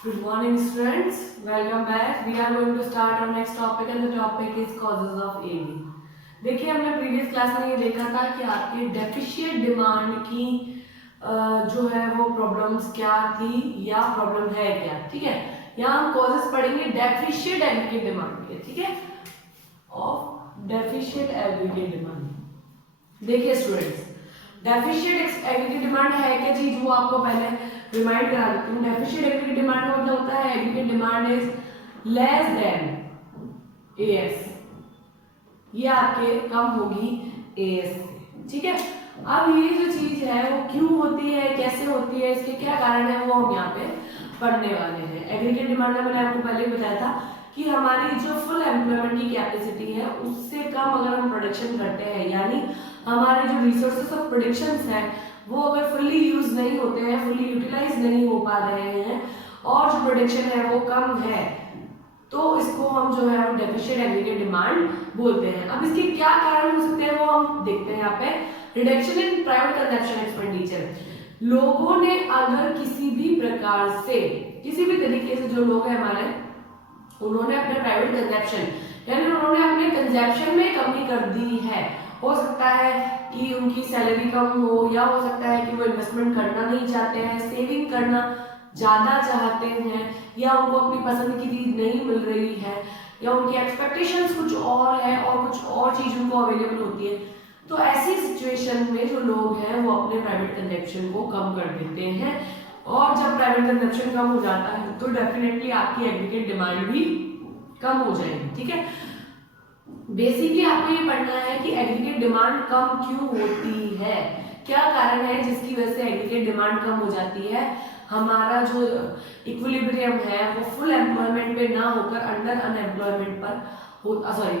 Good morning, students. Welcome back. We are going to start our next topic and the topic is causes of AD. देखिए हमने previous class में ये देखा था कि आपकी डेफिशिएंट डिमांड की जो है वो प्रॉब्लम्स क्या थी या प्रॉब्लम है क्या, ठीक है। यहाँ हम कॉजेस पढ़ेंगे डेफिशिएंट एग्रीगेट डिमांड के, ठीक है, ऑफ डेफिशिएंट एग्रीगेट डिमांड। देखिए स्टूडेंट्स, डेफिशिएंट एग्रीगेट डिमांड है क्या चीज, वो आपको पहले रिमाइंड करा देती हूँ। डेफिशिएंट एग्रीगेट डिमांड का मतलब होता है aggregate demand is less than as, ये आपके कम होगी एएस से, ठीक है। अब ये जो चीज है वो क्यों होती है, कैसे होती है, इसके क्या कारण है, वो हम यहाँ पे पढ़ने वाले हैं। एग्रीगेट डिमांड में मैंने आपको पहले बताया था कि हमारी जो फुल एम्प्लॉयमेंट की कैपेसिटी है उससे कम अगर हम प्रोडक्शन करते हैं, यानी हमारे जो रिसोर्सेस ऑफ प्रोडक्शन है वो अगर फुल्ली यूज नहीं होते हैं, फुल्ली यूटिलाइज नहीं हो पा रहे हैं और जो प्रोडक्शन है वो कम है, तो इसको हम जो है डेफिशिएंट एग्रीगेट डिमांड बोलते हैं। अब इसके क्या कारण हो सकते हैं वो हम देखते हैं यहाँ पे। Reduction in private consumption expenditure, लोगों ने अगर किसी भी प्रकार से, किसी भी तरीके से जो लोग हैं हमारे, उन्होंने अपने प्राइवेट कंजप्शन यानी उन्होंने अपने कंजप्शन में कमी कर दी है। हो सकता है कि उनकी सैलरी कम हो, या हो सकता है कि वो इन्वेस्टमेंट करना नहीं चाहते हैं, सेविंग करना ज्यादा चाहते हैं, या उनको अपनी पसंद की चीज नहीं मिल रही है, या उनकी एक्सपेक्टेशंस कुछ और है और कुछ और चीज उनको अवेलेबल होती है। तो ऐसी सिचुएशन में जो लोग हैं वो अपने प्राइवेट कंजप्शन को कम कर देते हैं, और जब प्राइवेट कंजप्शन कम हो जाता है तो डेफिनेटली आपकी एग्रीगेट डिमांड भी कम हो जाएगी, ठीक है। बेसिकली आपको ये पढ़ना है कि एग्रीगेट डिमांड कम क्यों होती है, क्या कारण है जिसकी वजह से एग्रीगेट डिमांड कम हो जाती है। हमारा जो इक्विलिब्रियम है वो फुल एम्प्लॉयमेंट पे ना होकर अंडर अनएम्प्लॉयमेंट पर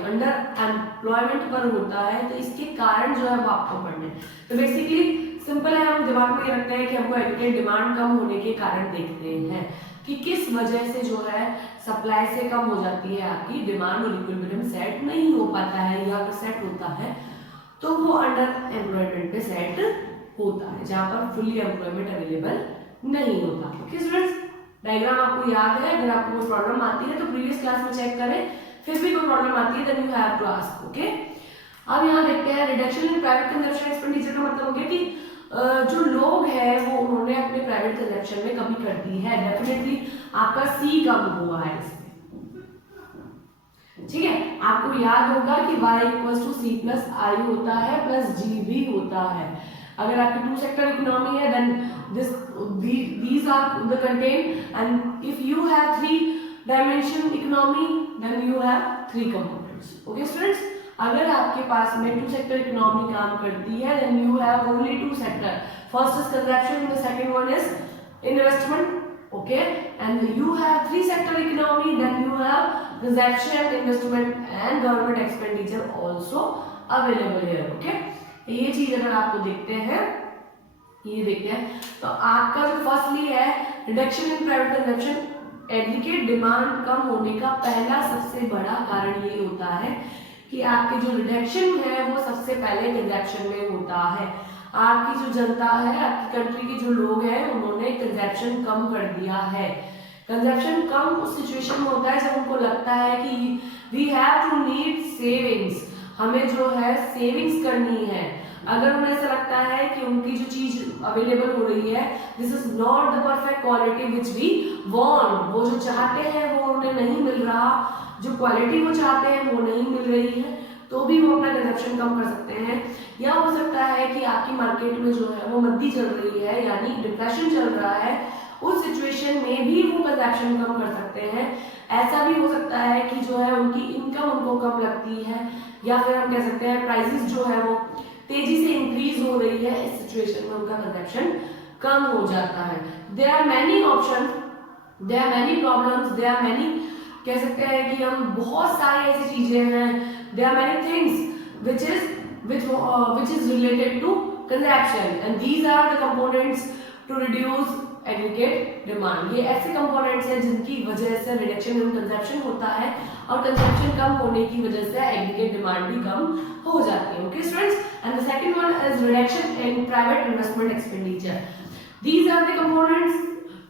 अंडर एम्प्लॉयमेंट पर होता है, तो इसके कारण जो है वो आपको पढ़ने हैं। तो बेसिकली सिंपल है, हम दिमाग में ये रखते हैं कि हमको एग्रीगेट डिमांड कम होने के कारण देखते हैं कि किस वजह से जो है सप्लाई से कम हो जाती है आपकी डिमांड और इक्विलिब्रियम सेट नहीं हो पाता है, या अगर सेट होता है तो वो अंडर एम्प्लॉयमेंट पे सेट होता है, जहां पर फुल्ली एम्प्लॉयमेंट अवेलेबल नहीं होता। ओके स्टूडेंट्स, डायग्राम आपको याद है, अगर आपको कोई प्रॉब्लम आती है तो प्रीवियस क्लास में चेक करें, फिर भी कोई प्रॉब्लम आती है then you have to ask. Okay, अब यहाँ देखते हैं reduction in private consumption expenditure का मतलब हो गया कि जो लोग हैं वो उन्होंने अपने प्राइवेट कंजप्शन में कमी कर दी है। डेफिनेटली आपका सी कम हुआ है इसमें, ठीक है। आपको याद होगा कि y equals to C plus I होता है प्लस जी भी होता है। अगर आपकी टू सेक्टर इकोनॉमी है then these are the contain, and if you have three dimension economy then you have three components. Okay students, अगर आपके पास में टू सेक्टर इकोनॉमी काम करती है then you have only two sector, first is consumption and the second one is investment. Okay, and you have three sector economy then you have consumption, investment and government expenditure also available here. Okay, ये चीज अगर आपको देखते हैं, ये देखते हैं तो आपका जो फर्स्टली है reduction in private consumption, aggregate demand कम होने का पहला सबसे बड़ा कारण ये होता है कि आपके जो रिडक्शन है वो सबसे पहले कंजप्शन में होता है। आपकी जो जनता है, आपकी कंट्री के जो लोग हैं उन्होंने कंजप्शन कम कर दिया है। कंजप्शन कम उस सिचुएशन में होता है जब उनको लगता है कि we have to need savings, हमें जो है सेविंग्स करनी है। अगर उन्हें ऐसा लगता है कि उनकी जो चीज अवेलेबल हो रही है this is not the perfect quality which we want, वो जो चाहते हैं वो उन्हें नहीं मिल रहा, जो क्वालिटी वो चाहते हैं वो नहीं मिल रही है, तो भी वो अपना कंजप्शन कम कर सकते हैं। या हो सकता है कि आपकी मार्केट में जो है वो मंदी चल रही है यानी डिप्रेशन चल रहा है, उस सिचुएशन में भी वो कंजप्शन कम कर सकते हैं। ऐसा भी हो सकता है कि जो है उनकी इनकम उनको कम लगती है, या फिर हम कह सकते हैं प्राइसेस जो है वो तेजी से इंक्रीज हो रही है, इस सिचुएशन में उनका कंजप्शन कम हो जाता है। There are many option, there are many problems, there are many, कह सकते हैं कि हम बहुत सारी ऐसी चीजें हैं, there are many things which is related to consumption and these are the components to reduce aggregate demand. ये ऐसे कंपोनेंट्स हैं जिनकी वजह से रिडक्शन इन कंजप्शन होता है, और कंजप्शन कम होने की वजह से एग्रीगेट डिमांड भी कम हो जाती है। Okay students, and the second one is reduction in private investment expenditure. These are the components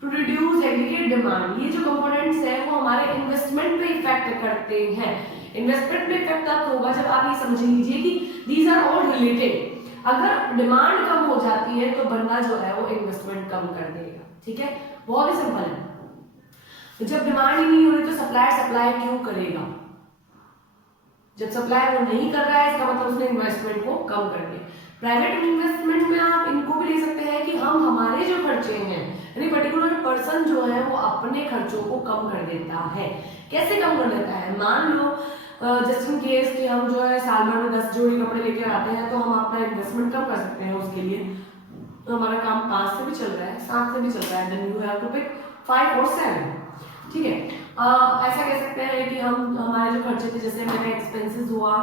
to reduce aggregate demand. ये जो कंपोनेंट्स है वो हमारे इन्वेस्टमेंट पे इफेक्ट करते हैं। इन्वेस्टमेंट पे इफेक्ट तब होगा जब आप ये समझ लीजिए कि दीज आर ऑल रिलेटेड। अगर डिमांड कम हो जाती है तो बंदा जो है वो इन्वेस्टमेंट कम कर देगा। ठीक है, बहुत ही सिंपल है। जब डिमांड ही नहीं हो रही तो सप्लाई सप्लाई क्यों करेगा? जब सप्लाई वो नहीं कर रहा है इसका मतलब उसने इन्वेस्टमेंट को कम कर दिया। प्राइवेट इन्वेस्टमेंट में आप इनको भी ले सकते हैं कि हम हमारे जो खर्चे हैं, यानी पर्टिकुलर पर्सन जो है वो अपने खर्चों को कम कर देता है। कैसे कम कर देता है? मान लो जस्ट इन केस कि हम जो है साल भर में 10 जोड़ी कपड़े लेकर आते हैं तो हम अपना इन्वेस्टमेंट कम कर सकते हैं उसके लिए। तो हमारा काम 5 से भी चल रहा है, 7 से भी चल रहा है, then you have to pick 5 और 7। ठीक है, ऐसा कह सकते हैं कि हम हमारे जो खर्चे थे, जैसे मेरे एक्सपेंसेस हुआ,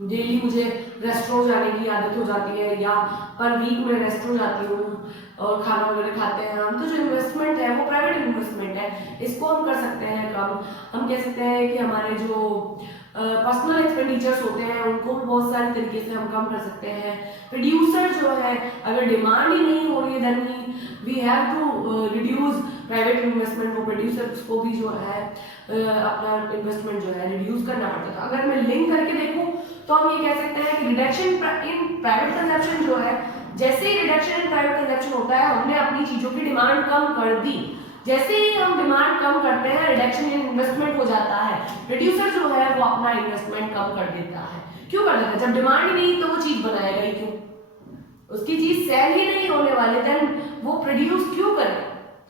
डेली मुझे रेस्टोरेंट जाने की आदत हो जाती है या पर वीक में रेस्टोरेंट जाती हूँ और खाना वगैरह खाते हैं हम, तो जो इन्वेस्टमेंट है वो प्राइवेट इन्वेस्टमेंट है, इसको हम कर सकते हैं कम। हम कह सकते हैं कि हमारे जो पर्सनल एक्सपेंडिचर्स होते हैं उनको भी बहुत सारे तरीके से हम कम कर सकते हैं। प्रोड्यूसर जो है, अगर डिमांड ही नहीं हो रही है then we have to reduce private investment. वो प्रोड्यूसर्स को भी जो है अपना इन्वेस्टमेंट जो है रिड्यूस करना पड़ता था। अगर मैं लिंक करके देखूं तो हम ये कह सकते हैं कि रिडक्शन इन प्राइवेट कंजप्शन जो है, जैसे ही रिडक्शन इन प्राइवेट कंजप्शन होता है हमने अपनी चीजों की डिमांड कम कर दी। जैसे ही हम डिमांड कम करते हैं रिडक्शन इन इन्वेस्टमेंट हो जाता है। प्रोड्यूसर जो है वो अपना इन्वेस्टमेंट कम कर देता है। क्यों कर देता है? जब डिमांड ही नहीं तो वो चीज बनाएगा ही क्यों? उसकी चीज सेल ही नहीं होने वाले, देन वो प्रोड्यूस क्यों करे?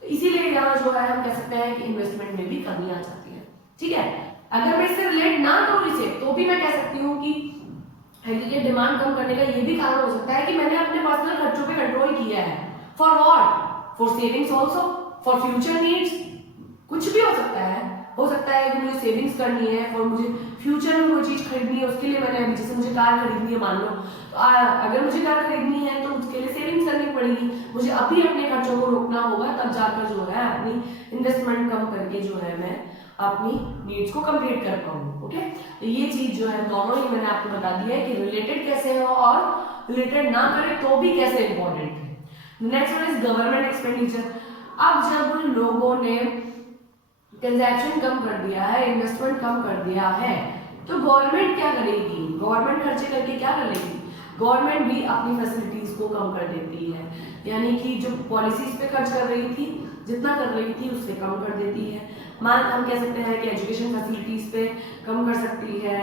तो इसीलिए यहाँ जो है हम कह सकते हैं कि इन्वेस्टमेंट में भी कमी आ जाती है। ठीक है, अगर मैं इससे रिलेट ना करूँ इसे तो भी मैं कह सकती हूँ कि एग्रीगेट डिमांड कम करने का ये भी कारण हो सकता है कि मैंने अपने पर्सनल खर्चों पे कंट्रोल किया है। For what? For savings also, for future needs. कुछ भी हो सकता है। हो सकता है कि मुझे सेविंग्स करनी है और मुझे फ्यूचर में कोई चीज खरीदनी है, उसके लिए मैंने अभी जैसे मुझे कार खरीदनी है मान लो, तो अगर मुझे कार खरीदनी है तो उसके लिए सेविंग्स करनी पड़ेगी। मुझे अभी अपने खर्चों को रोकना होगा, तब जाकर जो है अपनी इन्वेस्टमेंट कम करके जो है मैं अपनी नीड्स को कंप्लीट कर पाऊंगी। ओके, तो ये चीज जो है दोनों ही मैंने आपको बता दिया है कि रिलेटेड कैसे हो और रिलेटेड ना करें तो भी कैसे इंपॉर्टेंट है। Next one is government expenditure. अब जब लोगों ने ट्रांजैक्शन कम कर दिया है, इन्वेस्टमेंट कम कर दिया है, तो गवर्नमेंट क्या करेगी? गवर्नमेंट खर्चे करके क्या करेगी? गवर्नमेंट भी अपनी फैसिलिटीज को कम कर देती है, यानी कि जो पॉलिसीज पे खर्च कर रही थी, जितना कर रही थी उससे कम कर देती है। मान हम कह सकते हैं कि एजुकेशन फैसिलिटीज पे कम कर सकती है,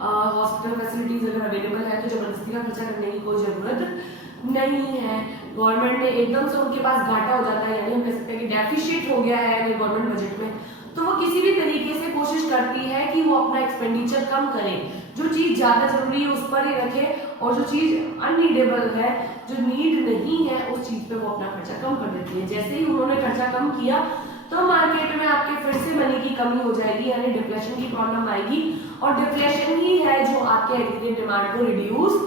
हॉस्पिटल फैसिलिटीज अगर अवेलेबल है तो जबरदस्ती का खर्चा करने की कोई जरूरत नहीं है। गवर्नमेंट ने एकदम से उनके पास घाटा हो जाता है, यानी हम कह सकते हैं कि डेफिशिएट हो गया है गवर्नमेंट बजट में, तो वो किसी भी तरीके से कोशिश करती है कि वो अपना एक्सपेंडिचर कम करे, जो चीज ज्यादा जरूरी है उस पर ही रखे और जो चीज अननीडेबल है, जो नीड नहीं है, उस चीज पे वो अपना खर्चा कम कर देती है। जैसे ही उन्होंने खर्चा कम किया तो मार्केट में आपके फिर से मनी की कमी हो जाएगी, यानी डिफ्लेशन की प्रॉब्लम आएगी, और डिफ्लेशन ही है जो आपके एग्रीगेट डिमांड को रिड्यूस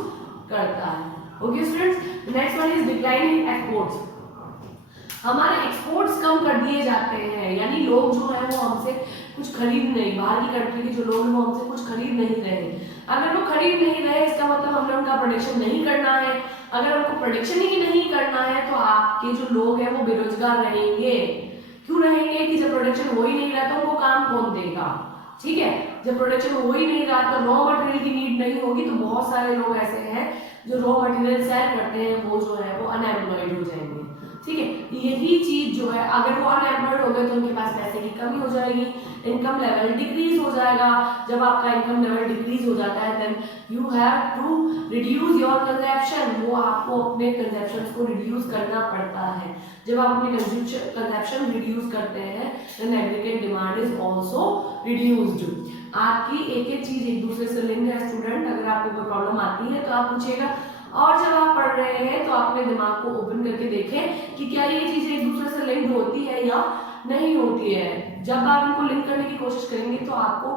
करता है। Okay students, next one is decline in exports. हमारे एक्सपोर्ट्स कम कर दिए जाते हैं, यानी लोग जो है वो हमसे कुछ खरीद नहीं, बाहर की कंट्री के जो लोग हैं वो हमसे कुछ खरीद नहीं रहे। अगर वो खरीद नहीं रहे इसका मतलब हमने उनका प्रोडक्शन नहीं करना है। अगर उनको प्रोडक्शन ही नहीं करना है तो आपके जो लोग हैं वो बेरोजगार रहेंगे। क्यों रहेंगे? कि जब प्रोडक्शन हो ही नहीं रहा तो उनको काम कौन देगा? ठीक है, जब प्रोडक्शन हो ही नहीं रहा तो रॉ मटेरियल की नीड नहीं होगी, तो बहुत सारे लोग ऐसे हैं जो रॉ मटेरियल सेल करते हैं वो जो है वो अनएम्प्लॉयड हो जाएंगे। ठीक है, यही चीज जो है अगर वो अनएम्प्लॉयड हो गए तो उनके पास पैसे की कमी हो जाएगी, इनकम लेवल डिक्रीज हो जाएगा। जब आपका इनकम लेवल डिक्रीज हो जाता है then you have to reduce your consumption. वो आपको अपने कंजप्शन को रिड्यूस करना पड़ता है। जब आप अपने कंजप्शन रिड्यूस करते हैं then aggregate demand is also reduced. आपकी एक एक चीज एक दूसरे से लिंक है स्टूडेंट। अगर आपको कोई प्रॉब्लम आती है तो आप पूछिएगा, और जब आप पढ़ रहे हैं तो अपने दिमाग को ओपन करके देखें कि क्या ये चीजें एक दूसरे से लिंक होती है या नहीं होती है। जब आप इनको लिंक करने की कोशिश करेंगे तो आपको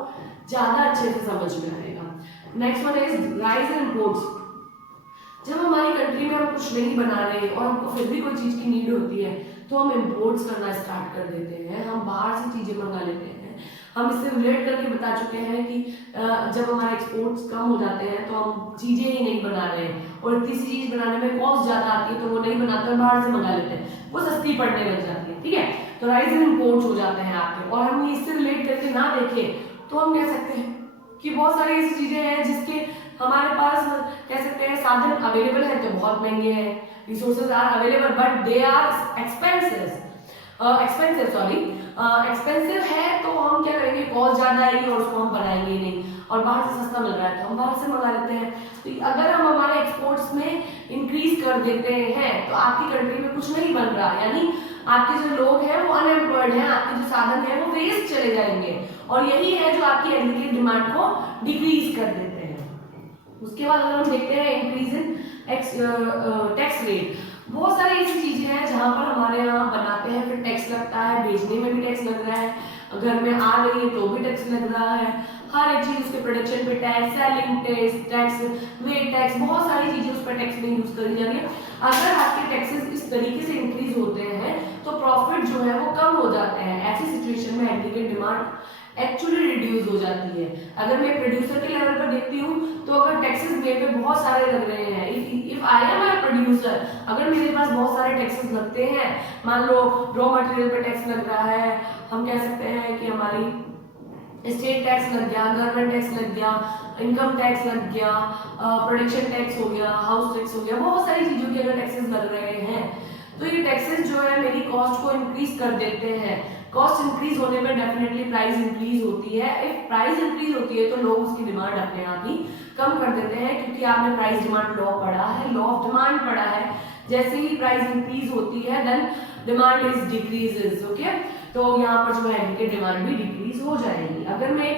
ज्यादा अच्छे से समझ में आएगा। Next one is rise in imports. जब हमारी कंट्री में हम कुछ नहीं बना रहे और हमको फिर भी कोई चीज की नीड होती है तो हम इम्पोर्ट्स करना स्टार्ट कर देते हैं, हम बाहर से चीजें मंगा लेते हैं। हम इससे रिलेट करके बता चुके हैं कि जब हमारे एक्सपोर्ट्स कम हो जाते हैं तो हम चीजें ही नहीं बना रहे हैं और इतनी सी चीज बनाने में कॉस्ट ज्यादा आती है तो वो नहीं बनाते हैं, बाहर से मंगा लेते हैं, वो सस्ती पड़ने लग जाती है। ठीक है। तो राइज इन इम्पोर्ट्स हो जाते हैं आपके, और हम इससे रिलेट करके ना देखें तो हम कह सकते हैं कि बहुत सारी ऐसी चीजें हैं जिसके हमारे पास कह सकते हैं साधन अवेलेबल है तो बहुत महंगे हैं, resources are available but they are expensive है, तो हम क्या करेंगे, कॉस्ट ज्यादा आएगी और उसको हम बनाएंगे ही नहीं, और बाहर से सस्ता मिल रहा है तो हम बाहर से मंगा लेते हैं। तो अगर हम हमारे एक्सपोर्ट्स में इंक्रीज कर देते हैं तो आपकी कंट्री में कुछ नहीं बन रहा, यानी आपके जो लोग हैं वो अनएम्प्लॉयड हैं, आपके जो साधन है वो वेस्ट चले जाएंगे, और यही है जो आपकी एग्रीगेट डिमांड को डिक्रीज कर देते हैं। उसके बाद अगर हम देखते हैं इंक्रीज इन टैक्स रेट, बहुत सारी ऐसी चीजें हैं जहां पर हमारे यहाँ बनाते हैं फिर टैक्स लगता है, बेचने में भी टैक्स लग रहा है, घर में आ रही है तो भी टैक्स लग रहा है, हर एक चीज उसके प्रोडक्शन पे tax, selling tax, VAT tax, बहुत सारी चीजें उस पर टैक्स में यूज करी जा रही है। अगर आपके टैक्सेस इस तरीके से इंक्रीज होते हैं तो प्रॉफिट जो है वो कम हो जाते हैं, ऐसी सिचुएशन में एग्रीगेट डिमांड एक्चुअली रिड्यूस हो जाती है। अगर मैं प्रोड्यूसर के लेवल पर देखती हूँ तो अगर टैक्सेस मेरे पे बहुत सारे लग रहे हैं, if I am a producer, अगर मेरे पास बहुत सारे टैक्सेस लगते हैं, मान लो रॉ मटेरियल पे टैक्स लग रहा है, हम कह सकते हैं कि हमारी स्टेट टैक्स लग गया, गवर्नमेंट टैक्स लग गया, इनकम टैक्स लग गया, प्रोडक्शन टैक्स हो गया, हाउस टैक्स हो गया, बहुत सारी चीजों के अगर टैक्सेस लग रहे हैं तो ये टैक्सेस जो है मेरी कॉस्ट को इंक्रीज कर देते हैं। कॉस्ट इंक्रीज होने में डेफिनेटली प्राइस इंक्रीज होती है, इफ प्राइस इंक्रीज होती है तो लोग उसकी डिमांड अपने आप ही कम कर देते हैं, क्योंकि आपने प्राइस डिमांड लॉ पढ़ा है, लॉ ऑफ डिमांड पढ़ा है, जैसे ही प्राइस इंक्रीज होती है then demand is decreases, okay. तो यहाँ पर जो है एग्रीगेट डिमांड भी डिक्रीज हो जाएगी। अगर मैं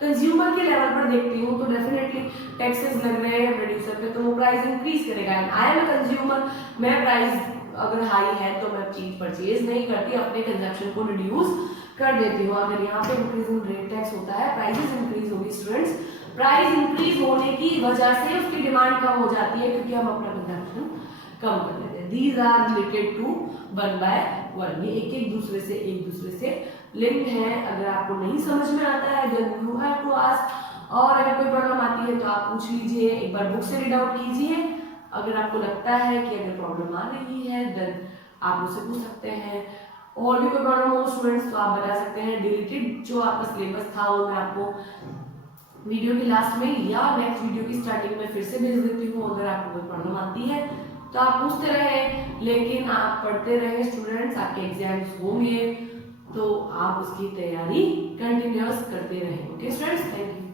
कंज्यूमर के लेवल पर देखती हूँ तो डेफिनेटली टैक्सेस लग रहे हैं प्रोड्यूसर पे तो वो प्राइस इंक्रीज करेगा, and I am a consumer, मैं प्राइस अगर हाई है तो मैं चीज परचेज नहीं करती, अपने कंजप्शन को रिड्यूस कर देती हूँ। अगर यहाँ पे इंक्रीज इन रेट टैक्स होता है, प्राइसेस इंक्रीज होगी स्टूडेंट्स, प्राइस इंक्रीज होने की वजह से उसकी डिमांड कम हो जाती है क्योंकि हम अपना कंजप्शन कम कर लेते हैं। These are related to one by one, ये एक दूसरे से लिंक है। अगर आपको नहीं समझ में आता है then you have to ask, और अगर कोई प्रॉब्लम आती है तो आप पूछ लीजिए, एक बार बुक से रीड आउट कीजिए। अगर आपको लगता है कि अगर प्रॉब्लम आ रही है देन आप मुझसे पूछ सकते हैं, और भी कोई प्रॉब्लम हो स्टूडेंट्स तो आप बता सकते हैं। डिलीटेड जो आपका सिलेबस था वो मैं आपको वीडियो की लास्ट में या नेक्स्ट वीडियो की स्टार्टिंग में फिर से भेज देती हूँ। अगर आपको कोई प्रॉब्लम आती है तो आप पूछते रहे, लेकिन आप पढ़ते रहे स्टूडेंट्स, आपके एग्जाम्स होंगे तो आप उसकी तैयारी कंटिन्यूअस करते रहे, ओके स्टूडेंट्स, थैंक यू।